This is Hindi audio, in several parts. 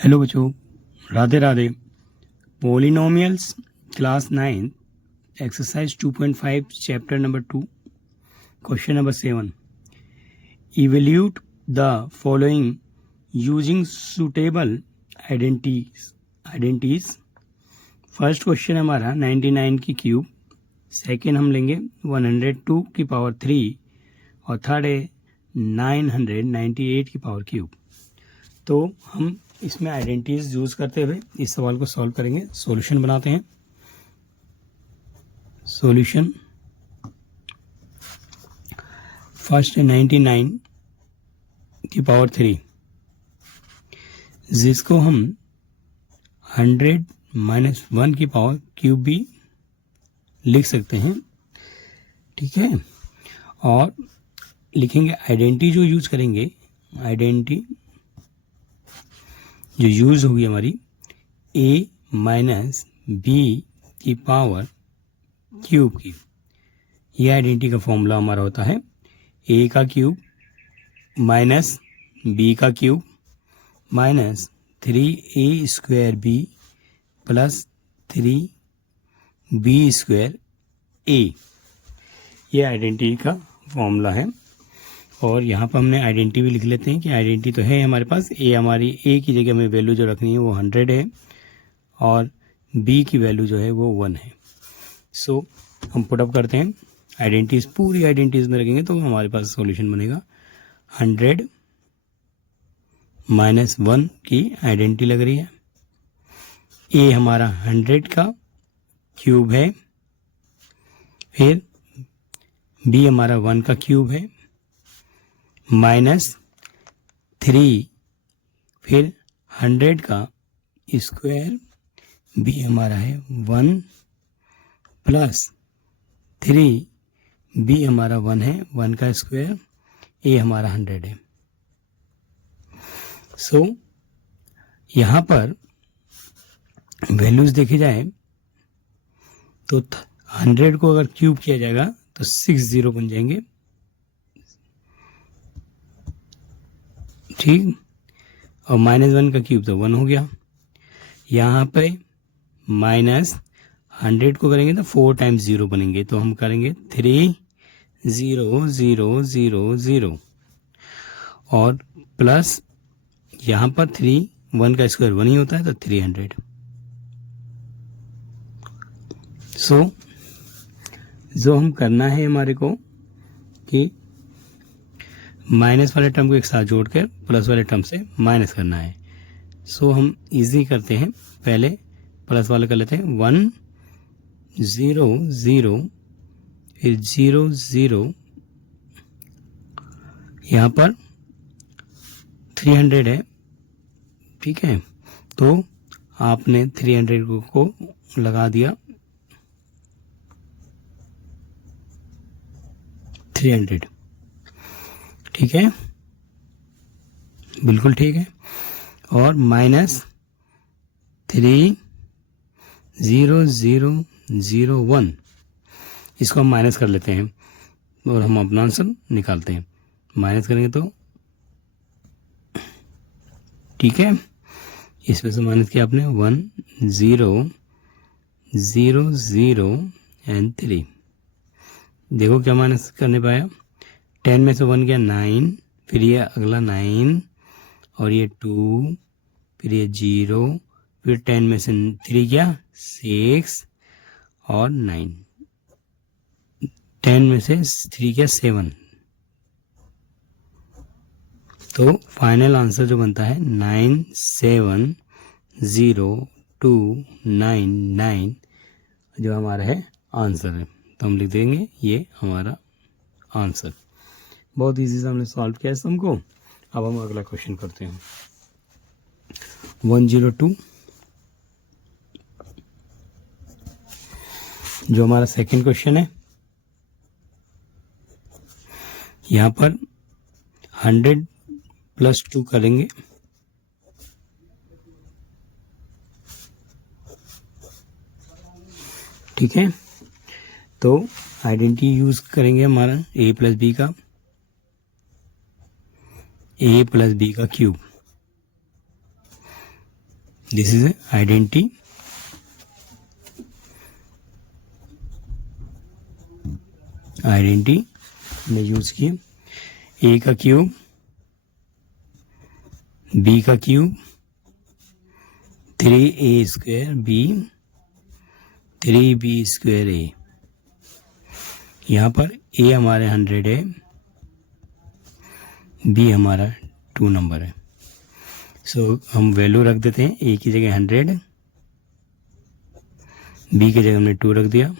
हेलो बच्चों, Radhe Radhe. Polynomials class 9 exercise 2.5 chapter number 2 question number 7। Evaluate the following using suitable identities. First question हमारा 99 की क्यूब, सेकेंड हम लेंगे 102 की पावर 3 और थर्ड है 998 की पावर क्यूब। तो हम इसमें आइडेंटिटीज यूज करते हुए इस सवाल को सॉल्व करेंगे। सॉल्यूशन बनाते हैं। सॉल्यूशन फर्स्ट है 99 की पावर 3, जिसको हम 100 माइनस 1 की पावर क्यूब भी लिख सकते हैं, ठीक है। और लिखेंगे आइडेंटिटी जो यूज करेंगे, आइडेंटिटी जो यूज होगी हमारी a माइनस बी की पावर क्यूब की। यह आइडेंटिटी का फॉर्मूला हमारा होता है a का क्यूब माइनस b का cube minus 3a square b plus 3b square a। यह आइडेंटिटी का फॉर्मूला है। और यहाँ पर हमने आइडेंटिटी भी लिख लेते हैं कि आइडेंटिटी तो है हमारे पास। ए हमारी ए की जगह हमें वैल्यू जो रखनी है वो 100 है और बी की वैल्यू जो है वो 1 है। सो हम पुटअप करते हैं आइडेंटिटीज, पूरी आइडेंटिटीज में रखेंगे तो हमारे पास सॉल्यूशन बनेगा। 100 माइनस 1 की आइडेंटिटी लग रही है। ए हमारा 100 का क्यूब है, फिर बी हमारा 1 का क्यूब है माइनस 3, फिर 100 का स्क्वायर, बी हमारा है 1 प्लस 3, बी हमारा 1 है 1 का स्क्वायर, ए हमारा 100 है। सो यहाँ पर वैल्यूज देखे जाए तो 100 को अगर क्यूब किया जाएगा तो 60 बन जाएंगे, ठीक। और माइनस 1 का क्यूब तो 1 हो गया। यहाँ पे माइनस 100 को करेंगे तो 4 टाइम्स 0 बनेंगे, तो हम करेंगे 3 0 0 0 0 और प्लस यहाँ पर 3, 1 का स्क्वायर 1 ही होता है तो 300। सो जो हम करना है हमारे को कि माइनस वाले टर्म को एक साथ जोड़कर प्लस वाले टर्म से माइनस करना है। सो हम इजी करते हैं, पहले प्लस वाले कर लेते हैं 1 0 0 फिर 0 0, यहाँ पर 300 है, ठीक है। तो आपने 300 को लगा दिया 300, ठीक है, बिल्कुल ठीक है। और माइनस 3 0 0 0 1, इसको हम माइनस कर लेते हैं और हम अपना आंसर निकालते हैं। माइनस करेंगे तो ठीक है, इसमें से माइनस किया आपने 1 0 0 0 एंड 3। देखो क्या माइनस करने पाया, 10 में से 1 गया 9, फिर ये अगला 9 और ये 2, फिर ये 0, फिर 10 में से 3 गया 6 और 9, 10 में से 3 गया 7। तो फाइनल आंसर जो बनता है 9702999 जो हमारा है आंसर है। तो हम लिख देंगे ये हमारा आंसर। बहुत इजी से हमने सॉल्व किया इस सम को। अब हम अगला क्वेश्चन करते हैं 102, जो हमारा सेकंड क्वेश्चन है। यहाँ पर 100 प्लस 2 करेंगे, ठीक है। तो आइडेंटिटी यूज करेंगे हमारा a प्लस बी का, a प्लस बी का cube, this is identity. Identity में यूज किए ए का क्यूब, बी का cube, 3a square B, 3b square A. यहाँ पर ए हमारे 100 है, बी हमारा 2 नंबर है। सो हम वैल्यू रख देते हैं, ए की जगह 100, बी की जगह हमने 2 रख दिया,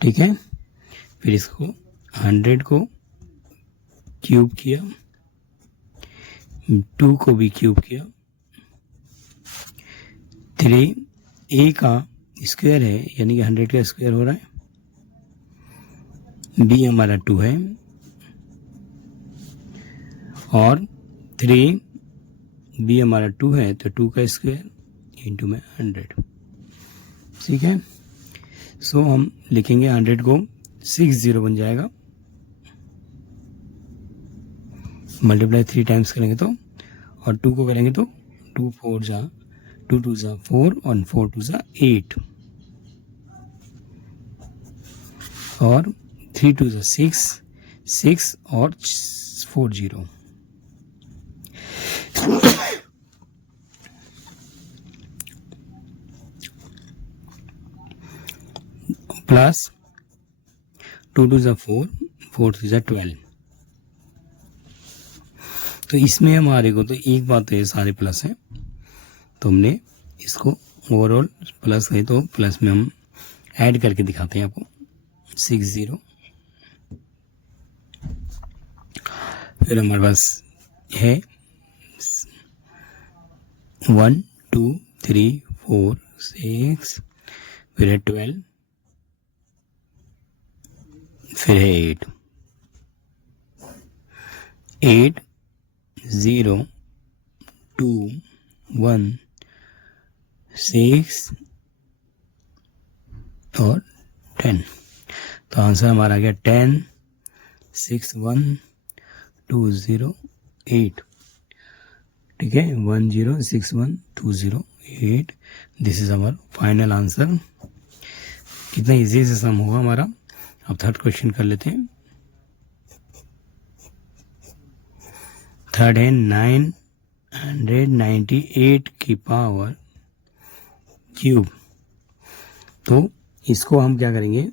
ठीक है। फिर इसको 100 को क्यूब किया, 2 को भी क्यूब किया, 3 ए का स्क्वायर है यानी कि 100 का स्क्वायर हो रहा है, बी हमारा 2 है और 3 बी हमारा 2 है तो 2 का स्क्वायर इंटू में 100, ठीक है। सो हम लिखेंगे 100 को 60 बन जाएगा, मल्टीप्लाई 3 टाइम्स करेंगे तो, और 2 को करेंगे तो 2 4 जा 2 2 जा 4 और 4 2 जा 8 और 3 2 जा 6 और 4 0 प्लस 2 2 जा 4 4 3 जा 12। तो इसमें हमारे को तो एक बात तो ये सारे प्लस है, तो हमने इसको ओवरऑल प्लस है तो प्लस में हम ऐड करके दिखाते हैं आपको 60। फिर हमारे पास है 1 2 3 4 6, फिर है 12, फिर है 8 0 2 1 6 और 10। तो आंसर हमारा आ गया 10 6 1 2 0 8, ठीक है। 1 0 6 1 2 0 8, दिस इज हमारा फाइनल आंसर। कितना इजी से सम होगा हमारा। अब थर्ड क्वेश्चन कर लेते हैं। थर्ड है 998 की पावर क्यूब। तो इसको हम क्या करेंगे,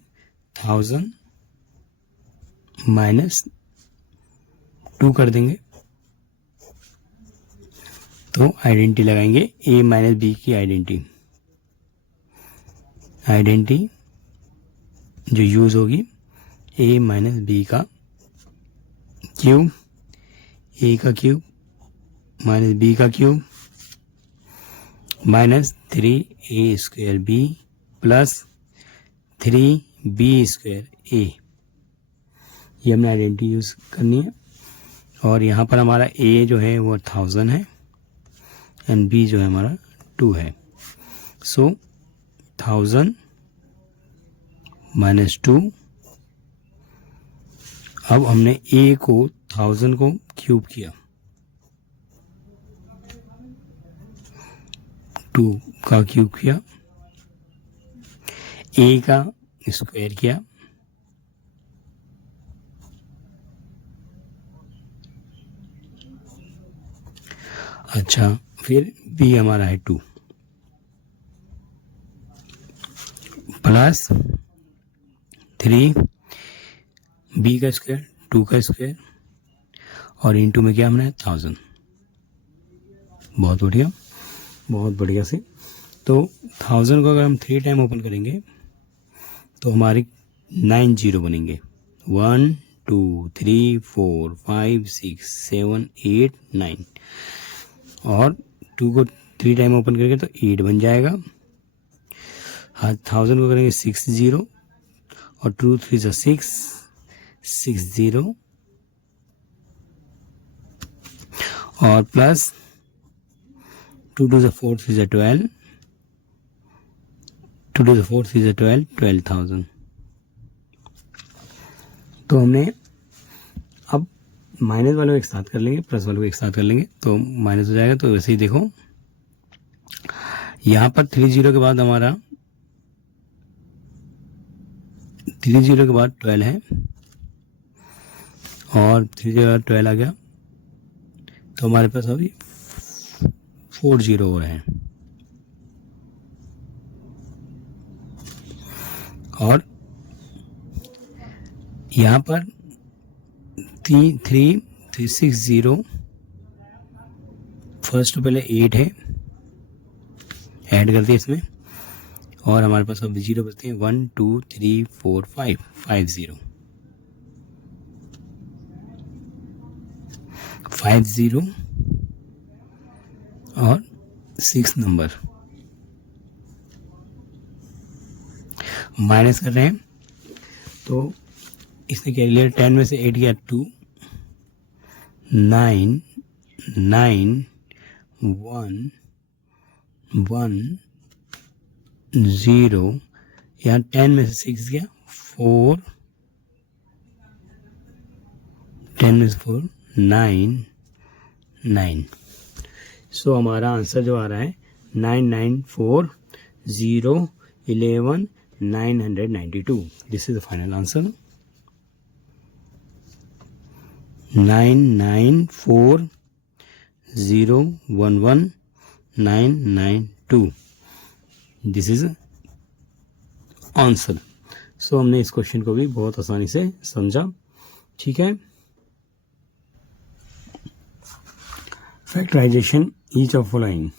1000 माइनस 2 कर देंगे, तो आइडेंटिटी लगाएंगे a माइनस बी की आइडेंटिटी जो यूज होगी a माइनस बी का क्यूब, a का क्यूब माइनस बी का cube minus 3a square b plus 3b square a। ये हमने आइडेंटिटी यूज करनी है। और यहाँ पर हमारा a जो है वो 1000 है एंड b जो है हमारा 2 है। सो 1000 माइनस 2। अब हमने a को 1000 को क्यूब किया, 2 का क्यूब किया, a का स्क्वायर किया, अच्छा फिर b हमारा है 2 प्लस 3 b का स्क्वायर 2 का स्क्वायर और इनटू में क्या हमने 1000। बहुत बढ़िया, बहुत बढ़िया से। तो 1000 को अगर हम 3 टाइम ओपन करेंगे तो हमारे 9 0 बनेंगे। 1 2 3 4 5 6 7 8 9 और 2 को 3 टाइम ओपन करेंगे तो 8 बन जाएगा। 1000 को करेंगे 6 0 और 2 3 6 6 0 और प्लस 2 2 4 3 12, 2 2 4 3 12 12,000। तो हमने अब माइनस वालों को एक साथ कर लेंगे, प्लस वालों को एक साथ कर लेंगे तो माइनस हो जाएगा। तो वैसे ही देखो यहाँ पर 3 0 के बाद हमारा 3 0 के बाद 12 है और 3 0 के बाद 12 आ गया तो हमारे पास अभी 4 0 हो रहे हैं। और यहाँ पर 3 6 0 फर्स्ट तो पहले 8 है, ऐड करते हैं इसमें और हमारे पास अब 0 बचते हैं 1 2 3 4 5 5 0 5 0 और 6 नंबर माइनस कर रहे हैं। तो इसने क्या लिया, 10 में से 8 गया 2 9 9 1 1 0 यहाँ 10 में से 6 गया 4 10 में से 4 9 9। सो हमारा आंसर जो आ रहा है 9940 11 992। This is the final answer 9940 11 992। This is answer. So हमने इस क्वेश्चन को भी बहुत आसानी से समझा। ठीक है, factorisation each of following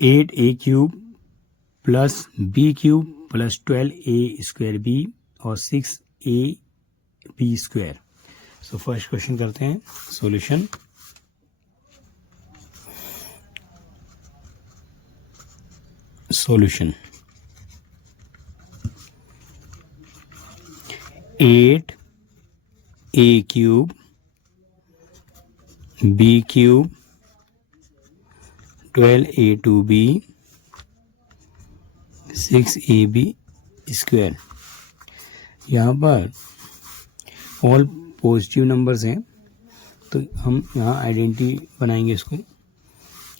8a cube plus b cube plus 12a square b और 6ab square. So first question करते हैं solution. Solution 8a cube b cube 12a2b 6ab square. यहाँ पर ऑल पॉजिटिव नंबर्स हैं तो हम यहाँ आइडेंटिटी बनाएंगे इसको।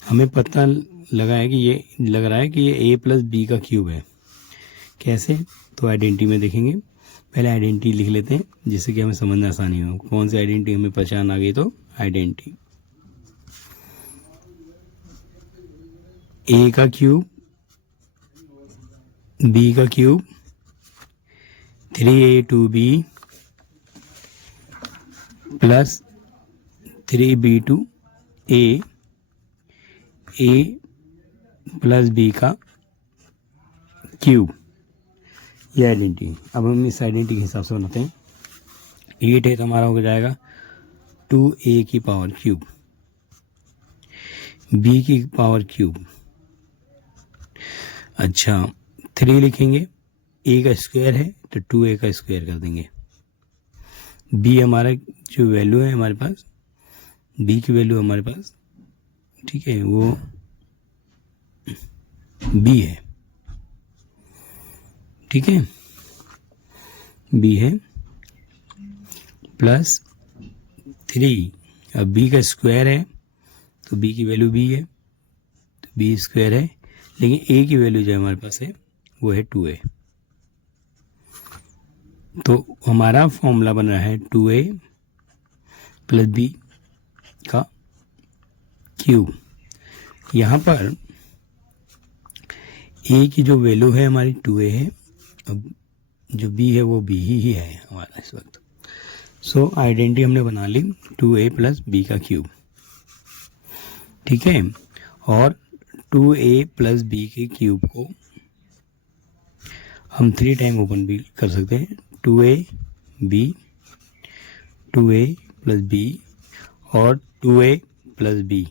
हमें पता लगा है कि ये लग रहा है कि ये a प्लस बी का क्यूब है। कैसे, तो आइडेंटिटी में देखेंगे। पहले आइडेंटिटी लिख लेते हैं जिससे कि हमें समझना आसानी हो। कौन सी आइडेंटिटी हमें पहचान आ गई, तो आइडेंटिटी a का क्यूब b का cube 3a2b plus 3b2a a plus b का क्यूब। ये आइडेंटिटी। अब हम इस आइडेंटिटी के हिसाब से बनाते हैं। 8 है तो हमारा हो जाएगा 2a की पावर क्यूब b की पावर क्यूब। अच्छा 3 लिखेंगे, a का स्क्वायर है तो 2a का स्क्वायर कर देंगे। b हमारा जो वैल्यू है हमारे पास, b की वैल्यू हमारे पास, ठीक है, वो b है। ठीक है, b है प्लस 3। अब b का स्क्वायर है तो b की वैल्यू b है तो b स्क्वायर है, लेकिन a की वैल्यू जो हमारे पास है वो है 2a। तो हमारा फॉर्मूला बन रहा है 2a प्लस b का क्यूब। यहाँ पर a की जो वैल्यू है हमारी 2a है, अब जो b है वो b ही है हमारा इस वक्त। सो आइडेंटिटी हमने बना ली 2a प्लस b का क्यूब। ठीक है, और 2a प्लस b के क्यूब को हम 3 टाइम ओपन भी कर सकते हैं। 2a प्लस b और 2a प्लस b,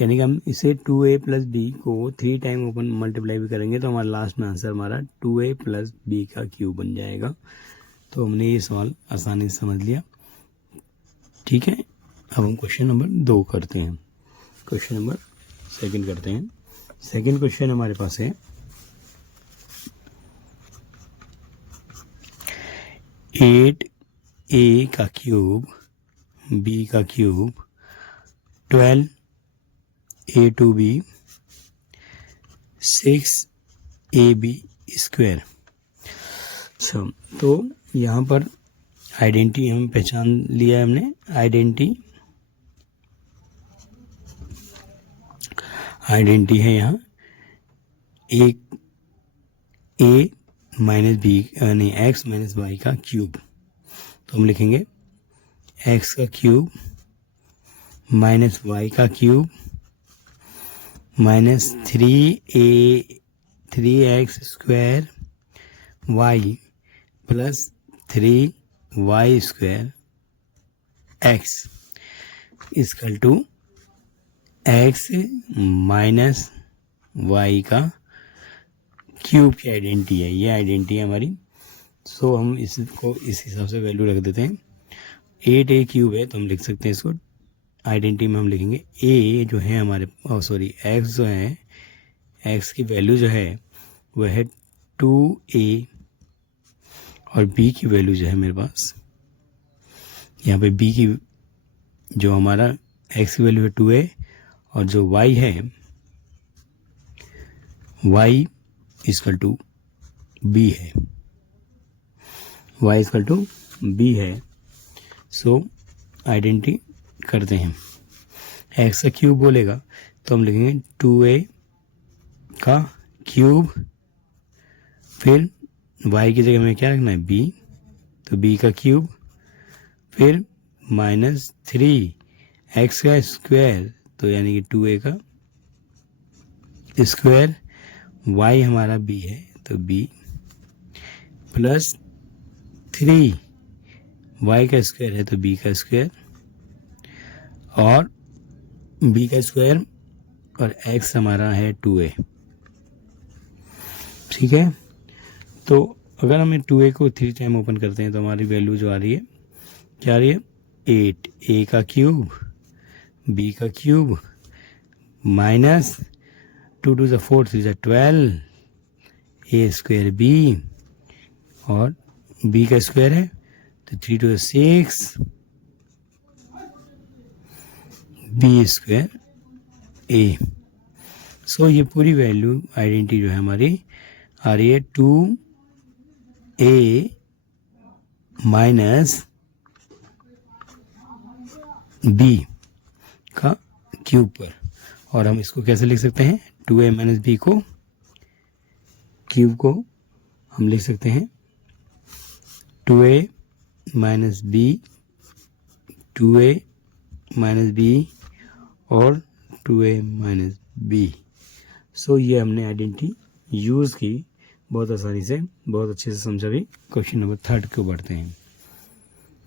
यानी कि हम इसे 2a प्लस b को 3 टाइम ओपन मल्टीप्लाई भी करेंगे तो हमारा लास्ट में आंसर हमारा 2a प्लस b का क्यूब बन जाएगा। तो हमने ये सवाल आसानी से समझ लिया। ठीक है, अब हम क्वेश्चन नंबर 2 करते हैं। क्वेश्चन नंबर सेकंड करते हैं। सेकंड क्वेश्चन हमारे पास है 8a का क्यूब बी का क्यूब 12a2b 6ab स्क्वायर। तो यहाँ पर आइडेंटिटी हम पहचान लिया है हमने। आइडेंटिटी है यहाँ एक a माइनस बी यानी एक्स माइनस वाई का क्यूब। तो हम लिखेंगे एक्स का क्यूब माइनस वाई का cube minus 3x square y plus 3y square x equal to x minus y का क्यूब की आइडेंटिटी है। ये आइडेंटिटी है हमारी। सो हम इसको इस हिसाब से वैल्यू रख देते हैं। 8a क्यूब है तो हम लिख सकते हैं इसको आइडेंटिटी में हम लिखेंगे a जो है हमारे x जो है x की वैल्यू जो है वह है 2a और b की वैल्यू जो है मेरे पास यहाँ पे b की जो हमारा x की वैल्यू है 2a और जो y है y इक्वल टू b है। y इक्वल टू b है। सो आइडेंटिटी करते हैं। x का क्यूब बोलेगा तो हम लिखेंगे 2a का क्यूब फिर y की जगह में क्या रखना है b तो b का क्यूब फिर माइनस 3x का स्क्वायर तो यानी कि 2a का स्क्वायर y हमारा b है तो b प्लस 3y का स्क्वायर है तो b का स्क्वायर और b का स्क्वायर और x हमारा है 2a। ठीक है। तो अगर हमें 2a को 3 टाइम ओपन करते हैं तो हमारी वैल्यू जो आ रही है क्या आ रही है 8a का क्यूब b का cube minus 2 to the 4 3 is 12 a square b और b का स्क्वायर है तो 3 to the 6 b square a। सो ये पूरी वैल्यू आइडेंटिटी जो है हमारी आ रही है 2a माइनस b का क्यूब पर। और हम इसको कैसे लिख सकते हैं 2a माइनस बी को क्यूब को हम लिख सकते हैं 2a minus B 2a minus B और 2a माइनस बी। सो ये हमने आइडेंटिटी यूज़ की बहुत आसानी से, बहुत अच्छे से समझा भी। क्वेश्चन नंबर 3 को बढ़ते हैं।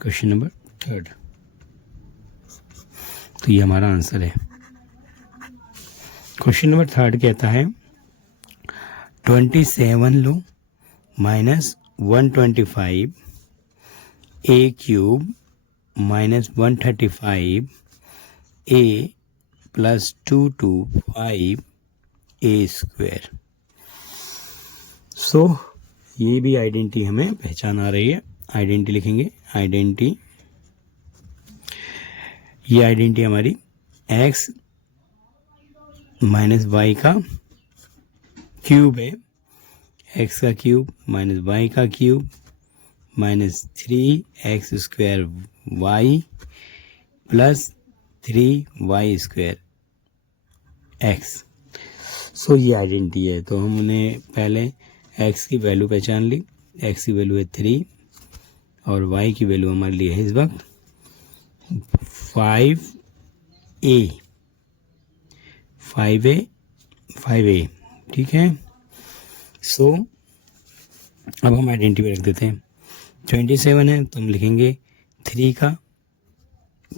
क्वेश्चन नंबर 3 तो ये हमारा आंसर है। क्वेश्चन नंबर 3 कहता है 27 लो minus 125 a cube minus 135 a plus 225 a square. So ये भी आइडेंटिटी हमें पहचान आ रही है। आइडेंटिटी लिखेंगे आइडेंटिटी, ये आइडेंटिटी हमारी x माइनस वाई का क्यूब है। x का क्यूब माइनस वाई का cube minus 3x square y plus 3y square x। So ये आइडेंटिटी है। तो हमने पहले x की वैल्यू पहचान ली। x की वैल्यू है 3 और y की वैल्यू हमारे लिए है इस वक्त 5a। ठीक है। सो अब हम आइडेंटिटी रख देते हैं। 27 है तो हम लिखेंगे 3 का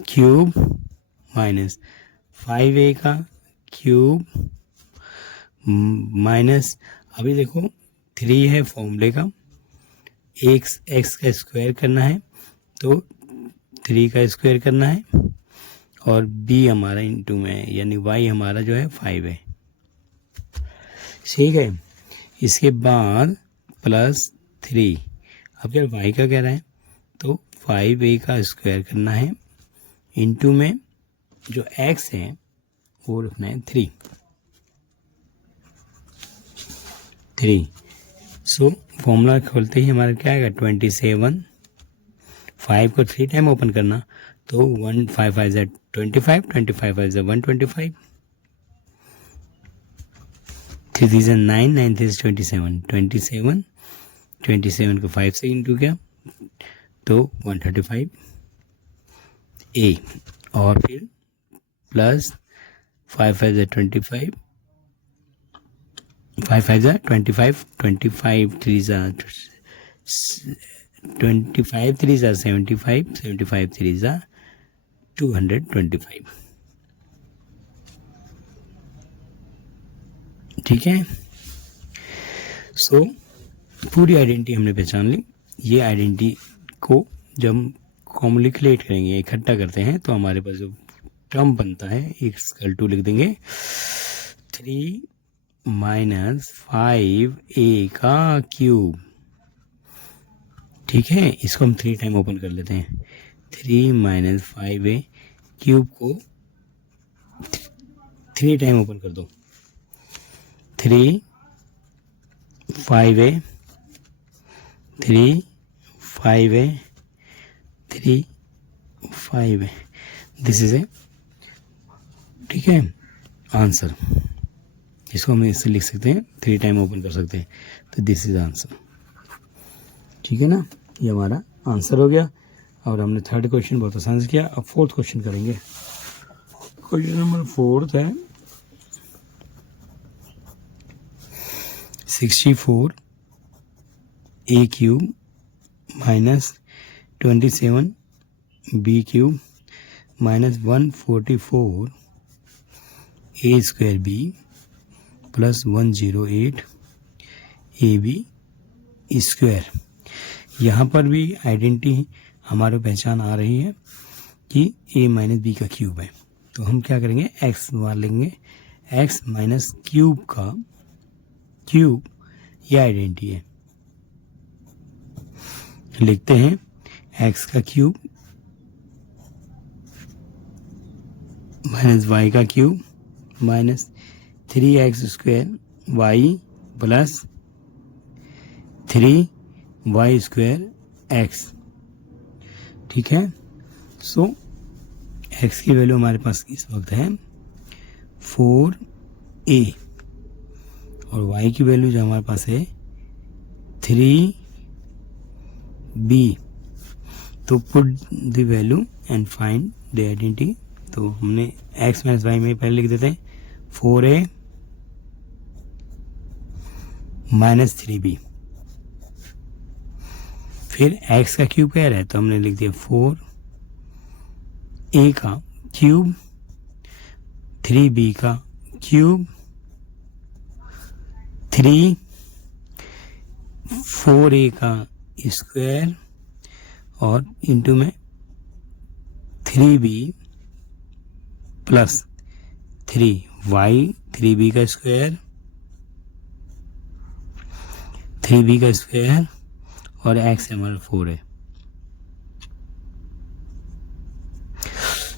क्यूब माइनस 5a का क्यूब माइनस, अभी देखो 3 है फॉर्मूले का, x का स्क्वायर करना है तो 3 का स्क्वायर करना है और b हमारा इंटू में है यानी y हमारा जो है 5 है। ठीक है। इसके बाद प्लस 3, अब यार y का कह रहा है तो 5a का स्क्वायर करना है इनटू में जो x है वो रखना है 3। सो फॉर्मूला खोलते ही हमारा क्या आएगा 27, 5 को 3 टाइम ओपन करना तो 1 5 5 ज़ा 25, 25 5 ज़ा 125, 3 3 ज़ा 9, 9 3 ज़ा 27, 27, 27 को 5 से इंटू किया तो 135 ए, और फिर प्लस 5 5 ज़ा 25, 5 5 ज़ा 25, 25 3 ज़ा 25 3 ज़ा 75, 75 3 ज़ा 225। ठीक है। सो पूरी आइडेंटिटी हमने पहचान ली। ये आइडेंटिटी को जब कॉम्युनिकेट करेंगे, इकट्ठा करते हैं, तो हमारे पास जो टर्म बनता है इक्वल टू लिख देंगे 3 माइनस 5a का क्यूब। ठीक है, इसको हम 3 टाइम ओपन कर लेते हैं। 3 माइनस 5a क्यूब को 3 टाइम ओपन कर दो। 3 5a, 3 5a, 3 5a, this is a, ठीक है, आंसर। इसको हम इससे लिख सकते हैं, 3 टाइम ओपन कर सकते हैं, तो दिस इज आंसर। ठीक है ना, ये हमारा आंसर हो गया। और हमने थर्ड क्वेश्चन बहुत आसान से किया। अब फोर्थ क्वेश्चन करेंगे। क्वेश्चन नंबर 4 है 64 a cube minus 27 b cube minus 144 a square b plus 108 a b square. यहाँ पर भी आइडेंटिटी हमारे पहचान आ रही है कि a माइनस बी का क्यूब है, तो हम क्या करेंगे, x मान लेंगे। x माइनस क्यूब का क्यूब यह आइडेंटिटी है। लिखते हैं x का क्यूब माइनस y का cube minus 3x square y plus 3y square x। ठीक है। सो x की वैल्यू हमारे पास इस वक्त है 4a और y की वैल्यू जो हमारे पास है 3b। तो put the value and find the identity. तो हमने x माइनस वाई में पहले लिख देते हैं 4a माइनस 3b। फिर x का क्यूब कह रहा है तो हमने लिख दिया 4a का क्यूब 3b का क्यूब 4a का स्क्वायर और इंटू में 3b प्लस 3y 3b का स्क्वायर 3b का स्क्वायर और x हमारा 4 है।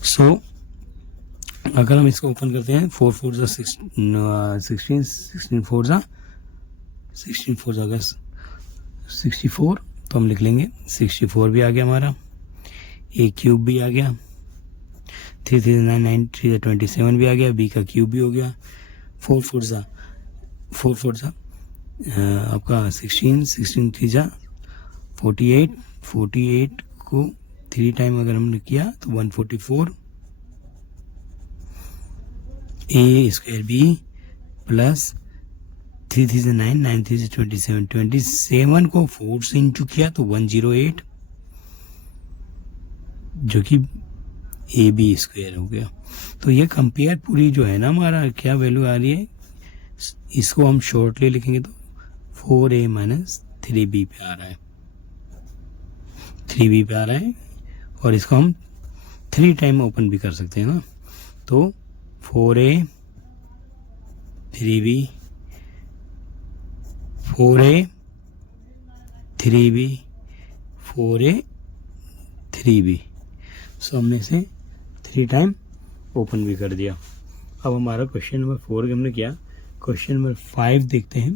सो अगर हम इसको ओपन करते हैं 4 4 जा 16 16 4 जा 16 4 जा 64, तो हम लिख लेंगे 64 भी आ गया हमारा, a क्यूब भी आ गया, 3 3 9 9 3 27 भी आ गया, b का क्यूब भी हो गया, 4 4 जा आपका 16 16 3 जा 48 48 को 3 टाइम अगर हमने किया तो 144 a स्क्वायर b प्लस 3 3 से 9 9 3 से 27 27 को 4 से इंटू किया तो 108 जो कि ए बी स्क्वायर हो गया। तो ये कंपेयर पूरी जो है ना हमारा क्या वैल्यू आ रही है, इसको हम शॉर्टली लिखेंगे तो 4a माइनस 3b पे आ रहा है, 3b पे आ रहा है। और इसको हम 3 टाइम ओपन भी कर सकते हैं ना, तो 4a 3b 4a 3b 4a 3b। सो हमने इसे 3 टाइम ओपन भी कर दिया। अब हमारा क्वेश्चन नंबर 4 हमने किया। क्वेश्चन नंबर 5 देखते हैं।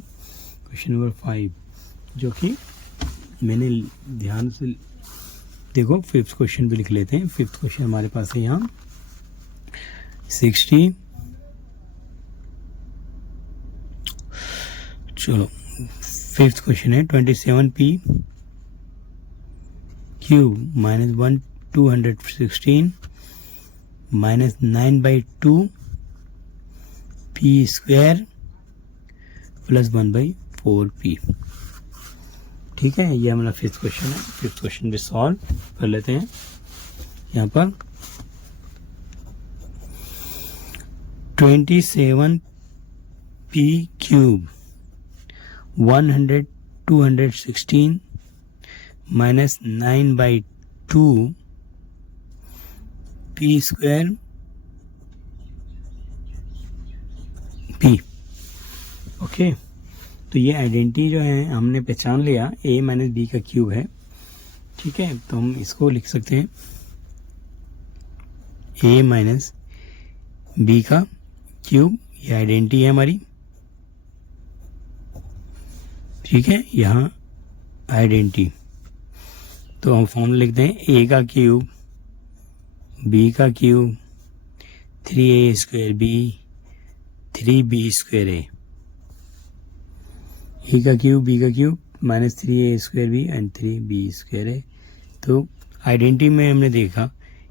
क्वेश्चन नंबर 5 जो कि मैंने ध्यान से देखो, 5th क्वेश्चन भी लिख लेते हैं। 5th क्वेश्चन हमारे पास है यहाँ 60, चलो 5th क्वेश्चन है 27p cube minus 216 minus 9/2 p square plus 1/4p। ठीक है, ये हमारा 5th क्वेश्चन है। 5th क्वेश्चन भी सॉल्व कर लेते हैं। यहाँ पर 27p cube 216 minus 9/2 p square p। Okay, तो ये आइडेंटिटी जो है हमने पहचान लिया, a माइनस बी का क्यूब है। ठीक है, तो हम इसको लिख सकते हैं a माइनस बी का क्यूब, ये आइडेंटिटी है हमारी। ठीक है, यहाँ आइडेंटिटी, तो हम फॉर्मूला लिखते हैं a का क्यूब b का cube 3a square b 3b square a का क्यूब b का cube minus 3a square b and 3b square a। तो आइडेंटिटी में हमने देखा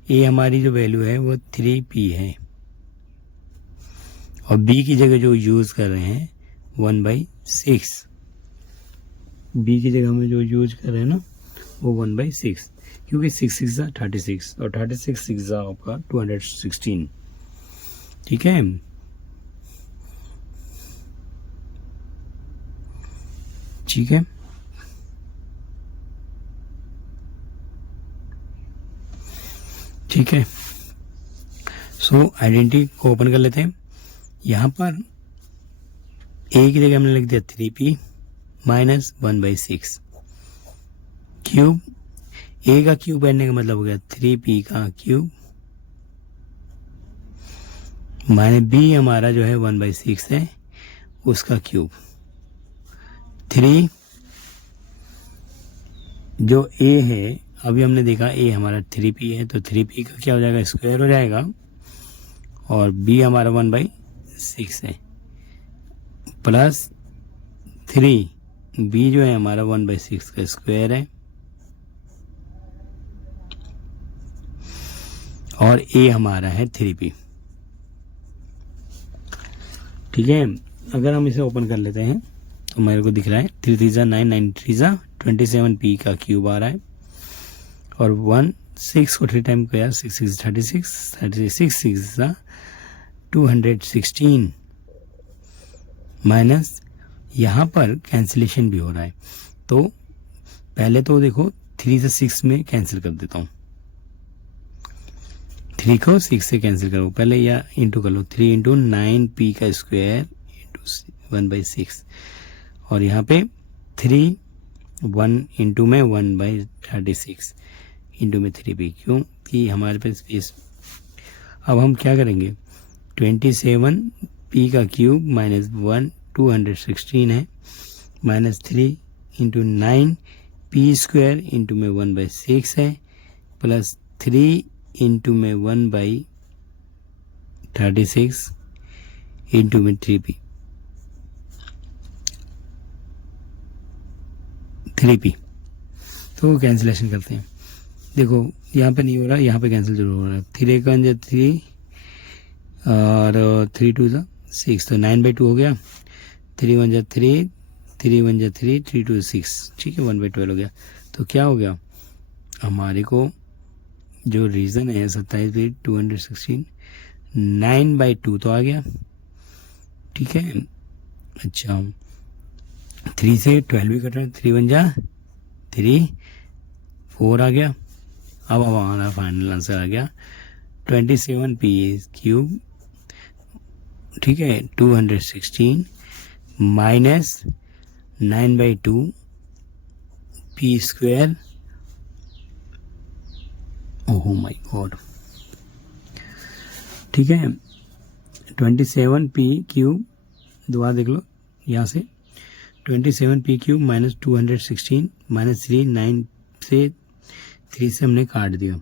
a हमारी जो वैल्यू है वो 3p है और b की जगह जो यूज कर रहे हैं 1/6, b की जगह में जो यूज कर रहे हैं ना वो 1/6, क्योंकि 6 6 36 और 36 6 आपका 216। ठीक है, ठीक है, ठीक है। सो आइडेंटिटी को ओपन कर लेते हैं। यहाँ पर a की जगह हमने लिख दिया 3p माइनस 1/6 क्यूब, a का क्यूब करने का मतलब हो गया 3p का क्यूब माइनस b हमारा जो है 1/6 है उसका क्यूब, 3 जो a है अभी हमने देखा a हमारा 3p है तो 3p का क्या हो जाएगा, स्क्वायर हो जाएगा, और b हमारा 1/6 है प्लस 3b जो है हमारा 1/6 का स्क्वायर है और a हमारा है 3p। ठीक है, अगर हम इसे ओपन कर लेते हैं तो मेरे को दिख रहा है 3 3 9 9 3 27p का क्यूब आ रहा है और 6 को 3 टाइम किया 6 6 36 36 6 216 माइनस यहाँ पर कैंसिलेशन भी हो रहा है। तो पहले तो देखो 3 से 6 में कैंसिल कर देता हूँ, 3 को 6 से कैंसिल करो पहले या इंटू कर लो, 3 इंटू 9p का स्क्वायर इंटू 1/6 और यहाँ पे 3 1 इंटू में 1/36 इंटू में 3p, क्योंकि हमारे पास स्पेस। अब हम क्या करेंगे, 27p का क्यूब माइनस 216 है minus 3 into 9p square into में 1/6 है प्लस 3 इंटू में 1/36 इंटू में 3p तो कैंसिलेशन करते हैं। देखो यहाँ पे नहीं हो रहा, यहाँ पे कैंसिल जरूर हो रहा है। 3 का 3 और 3 2 6 तो 9/2 हो गया, 3 1 3 3 1 3 3 2 6, ठीक है 1/12 हो गया। तो क्या हो गया हमारे को जो रीज़न है 27 216 9/2 तो आ गया। ठीक है, अच्छा 3 से 12 भी कट रहा है, 3 1 3 4 आ गया। अब हमारा फाइनल आंसर आ गया 27p क्यूब, ठीक है 216 minus 9/2 p square. Oh my God, ठीक है। 27p³ दोबारा देख लो यहाँ से, 27p³ माइनस 216 माइनस 3 9 से 3 से हमने काट दिया,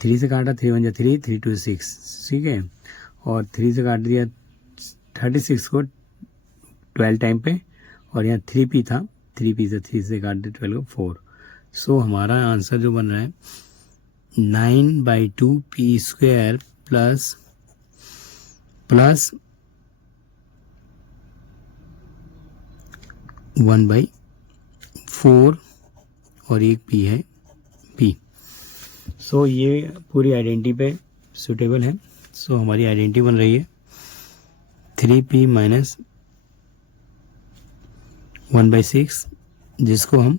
3 से काटा 3 1 जा 3 3 2 6, ठीक है। और 3 से काट दिया 36 को 12 टाइम पे, और यहाँ 3p था, 3p से 3 से काट दिया 12 को 4। सो हमारा आंसर जो बन रहा है 9/2p² प्लस 1/4 और एक p है p। सो ये पूरी आइडेंटिटी पे सुटेबल है। सो हमारी आइडेंटिटी बन रही है 3p माइनस 1/6, जिसको हम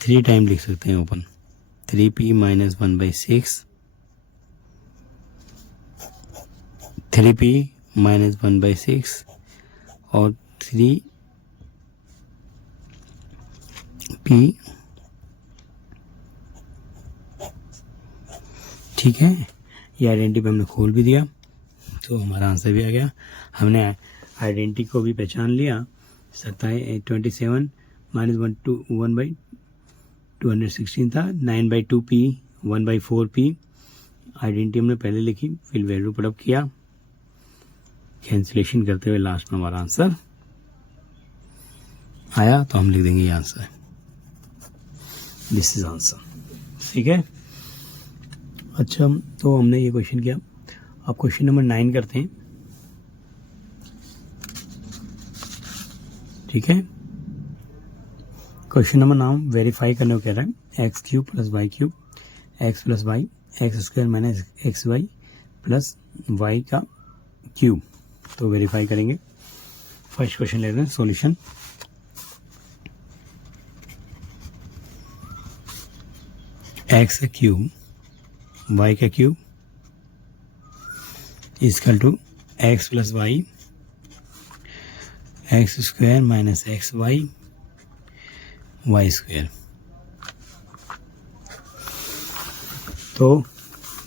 3 टाइम लिख सकते हैं open, 3p minus 1/6, 3p minus 1/6 और 3p, ठीक है। ये आइडेंटिटी पे हमने खोल भी दिया तो हमारा आंसर भी आ गया। हमने आइडेंटिटी को भी पहचान लिया, 27 माइनस 1/216 था, 9/2p 1/4p। आइडेंटिटी हमने पहले लिखी, फिर वैल्यू पुट अप किया, कैंसिलेशन करते हुए लास्ट में हमारा आंसर आया, तो हम लिख देंगे ये आंसर, दिस इज आंसर, ठीक है। अच्छा, तो हमने ये क्वेश्चन किया। अब क्वेश्चन नंबर 9 करते हैं, ठीक है। क्वेश्चन नंबर नाम वेरीफाई करने को कह रहा है, x³ plus y³ x plus y x² minus xy plus y का क्यूब। तो वेरीफाई करेंगे। फर्स्ट क्वेश्चन ले रहे हैं, सॉल्यूशन। x का क्यूब y का cube equal to x plus y x² minus xy y²। तो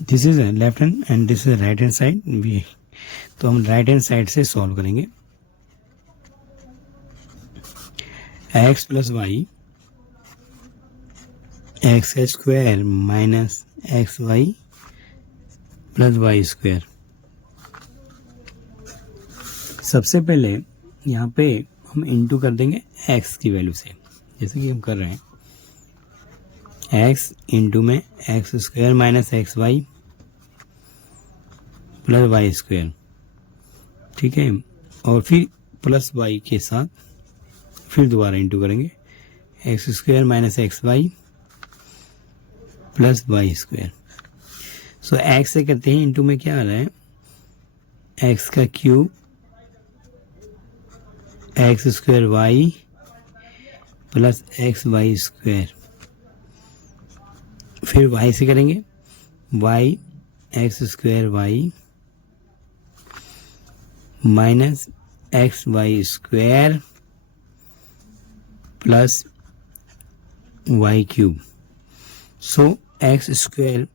this is left hand and this is right hand side. तो हम राइट हैंड साइड से सॉल्व करेंगे। x plus y x² minus xy plus y²। सबसे पहले यहाँ पे हम इंटू कर देंगे x की वैल्यू से, जैसे कि हम कर रहे हैं। x इंटू में x² minus xy plus y², ठीक है। और फिर प्लस y के साथ फिर दोबारा इंटू करेंगे, x² minus xy plus y²। सो x से करते हैं इंटू में क्या आ रहा है, x का cube x² y plus xy²। फिर y से करेंगे, y x² y minus xy² plus y³। सो x²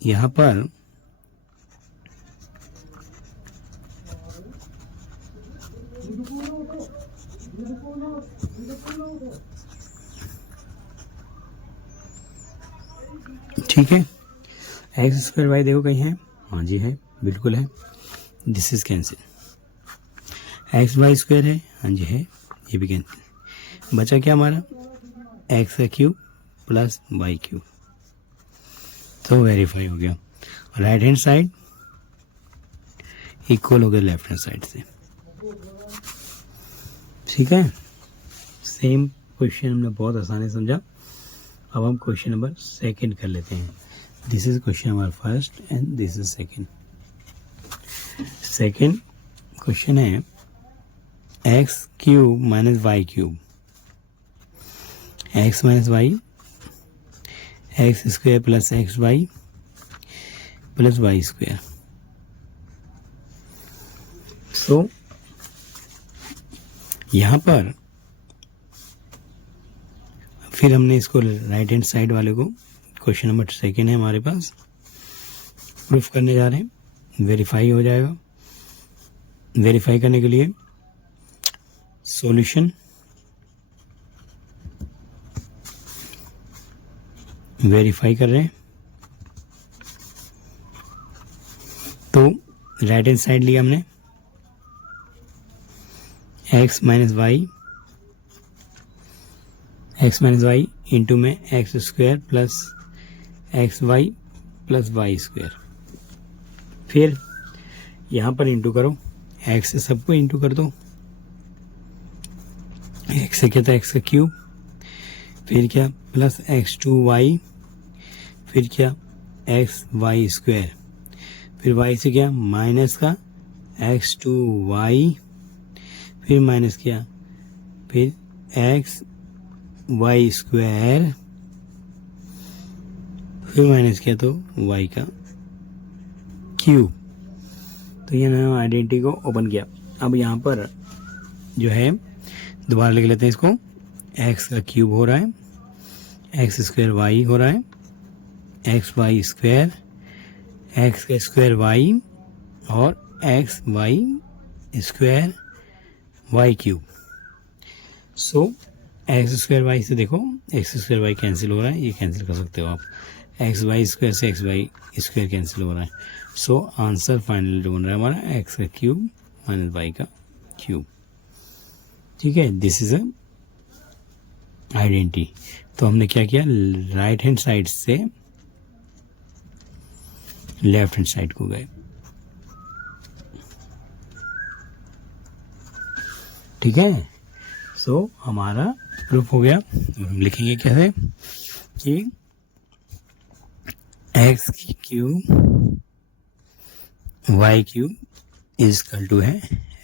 यहाँ पर ठीक है। x² y देखो कहीं है, हाँ जी है, बिल्कुल है, दिस इज कैंसिल। xy² है, हाँ जी है, ये भी कैंसिल। बचा क्या हमारा, x का क्यूब प्लस y³। तो वेरीफाई हो गया। राइट हैंड साइड इक्वल हो गया लेफ्ट हैंड साइड से, ठीक है। सेम क्वेश्चन हमने बहुत आसानी समझा। अब हम क्वेश्चन नंबर सेकंड कर लेते हैं। This is question number first and this is second. Second question है x³ minus y³ x minus y x² plus xy plus y²। So यहाँ पर फिर हमने इसको राइट हैंड साइड वाले को, क्वेश्चन नंबर सेकेंड है हमारे पास, प्रूफ करने जा रहे हैं। वेरीफाई हो जाएगा। वेरीफाई करने के लिए सॉल्यूशन, वेरीफाई कर रहे हैं तो राइट हैंड साइड लिया हमने x माइनस वाई इंटू में x square plus x y plus y square. फिर यहाँ पर इंटू करो, x से सबको इंटू कर दो, x से क्या था x का क्यूब, फिर क्या प्लस x2y, फिर क्या एक्स वाई स्क्वायर, फिर y से क्या माइनस का x2y, फिर माइनस किया, फिर एक्स वाई स्क्वायर, फिर माइनस किया तो y का क्यूब। तो ये मैंने आइडेंटिटी को ओपन किया। अब यहाँ पर जो है दोबारा लिख लेते हैं इसको, x का क्यूब हो रहा है, एक्स स्क्वायर वाई हो रहा है, एक्स वाई स्क्वायर, एक्स का स्क्वायर वाई और X Y square Y cube. So X square Y से देखो एक्स स्क्वायर वाई कैंसिल हो रहा है, ये कैंसिल कर सकते हो आप, एक्स वाई स्क्वायर से एक्स वाई स्क्वायर कैंसिल हो रहा है। सो आंसर फाइनल जो बन रहा है हमारा एक्स का क्यूब माइनस वाई का क्यूब। ठीक है, दिस इज अ आइडेंटिटी। तो हमने क्या किया, राइट हैंड साइड से लेफ्ट हैंड साइड को गए। ठीक है, सो हमारा प्रूफ हो गया। हम लिखेंगे कैसे कि x cube y cube is equal to है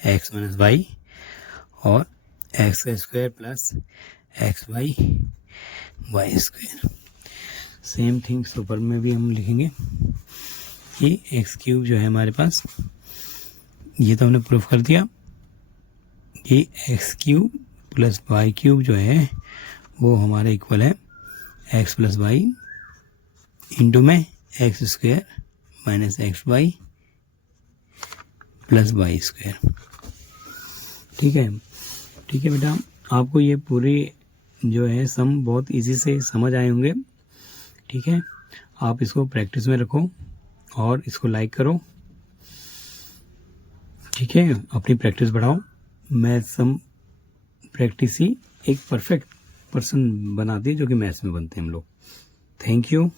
एक्स माइनस वाई और एक्स का square plus x y y square. Same things ऊपर में भी हम लिखेंगे कि एक्स क्यूब जो है हमारे पास, ये तो हमने प्रूफ कर दिया कि x cube plus y cube जो है वो हमारे इक्वल है एक्स प्लस वाई इंटू में x square minus x y plus y square. ठीक है, ठीक है बेटा, आपको ये पूरी जो है सम बहुत इजी से समझ आए होंगे। ठीक है, आप इसको प्रैक्टिस में रखो और इसको लाइक करो। ठीक है, अपनी प्रैक्टिस बढ़ाओ। मैथ सम प्रैक्टिस ही एक परफेक्ट पर्सन बनाती है जो कि मैथ्स में बनते हैं हम लोग। Thank you.